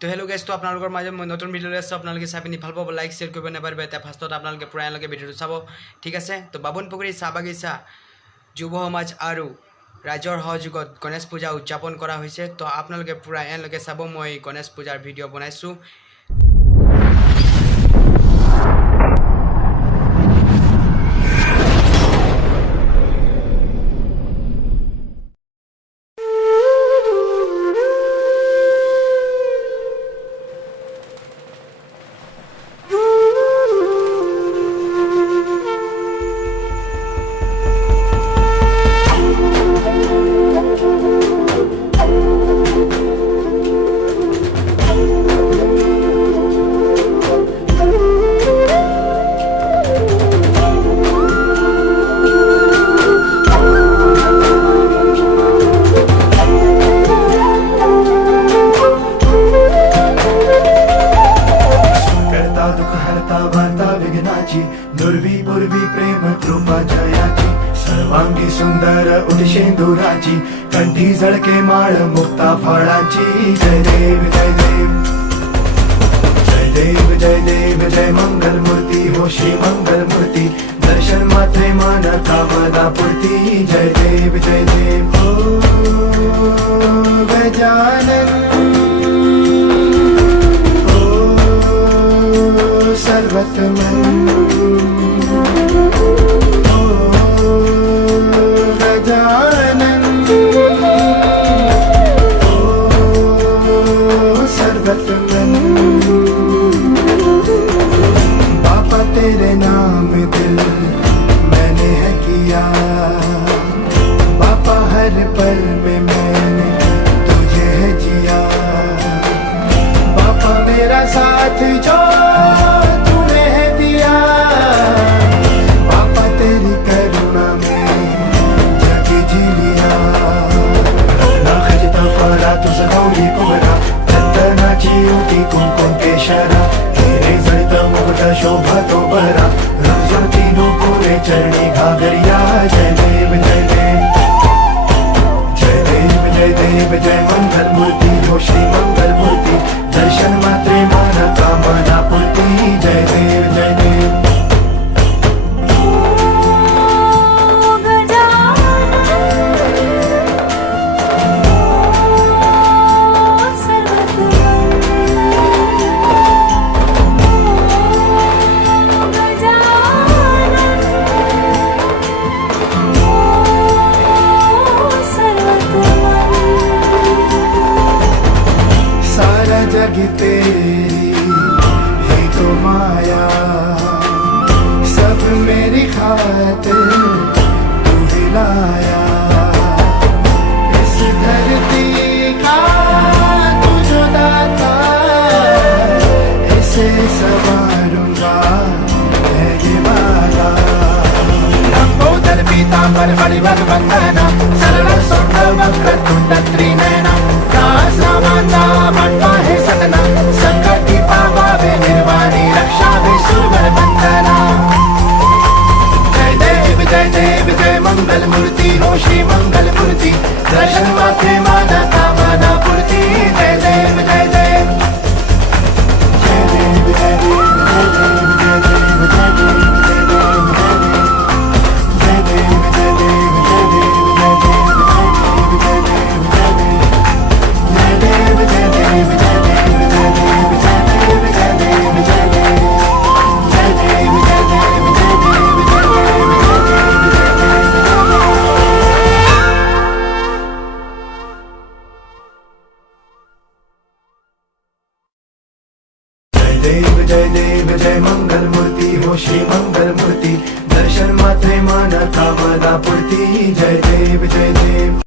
तो hello guys, तो আপোনালোকৰ মাজত মই নতুন ভিডিও লৈ আছো। আপোনালোকে চাই পিনি ভাল পাব, লাইক শ্বেয়াৰ কৰিব নাপাহৰিব। এটা ফাৰ্ষ্টত আপোনালোকে পুৰা এনলৈকে ভিডিওটো চাব, ঠিক আছে। তো বাবুন পুখুৰী চাহ বাগিচা যুৱ সমাজ আৰু ৰাইজৰ সহযোগত গণেশ পূজা উদযাপন কৰা হৈছে। তো আপোনালোকে পুৰা এনলৈকে চাব, মই গণেশ পূজাৰ ভিডিও বনাইছোঁ। दुर्वी पूर्वी प्रेम कृपा जयाची सर्वांगी सुंदर उदिशेंदुराची कंठी झळके माळ मुक्ता फळाची जय देव जय देव जय देव जय देव जय मंगल मूर्ती हो श्री मंगल मूर्ती दर्शन मात्रे मान कामना पूर्ती जय देव हो गजानन हो सर्वतमन पापा तेरे नाम दिल मैंने है किया पापा हर पल में मैंने तुझे है जिया पापा मेरा साथ जो तूने है दिया पापा तेरी करुणा में जग जी लिया ना खजता फरा तुझा गौरी कुमरा चंदनाची उटी कुंकुम केशरा तेरे जळत मुकुट शोभा तो बरा रुजवतीनो पुरे चरणी घागरिया जय देव जय देव जय देव जय देव जय मंगल मूर्ती हो श्री मंगल मूर्ती दर्शन मात्रे मान कामना पूर्ती जय देव जय देव जग तेरी ही तो माया सब मेरी खातिर तू ही लाया इस धरती का तू जो दाता इसे संवारूंगा है ये वादा लंबोदर पीतांबर परिवर वंदना सरल सुंदर वक्र तुंड त्रिनयना कासामाचा मंडा हे सदना संकटी पावावे निर्वाणी रक्षावे सुरवर बंदना जय देव जय मंगल मूर्ती हो श्री मंगल मूर्ती दर्शन माथे माना कामना पूर्ती जय देव जय देव जय देव जय देव जय देव जय देव जय देव जय देव जय देव जय देव जय देव जय मंगल मूर्ति हो श्री मंगल मूर्ति दर्शन मात्रे मान कामना पूर्ति जय देव जय देव।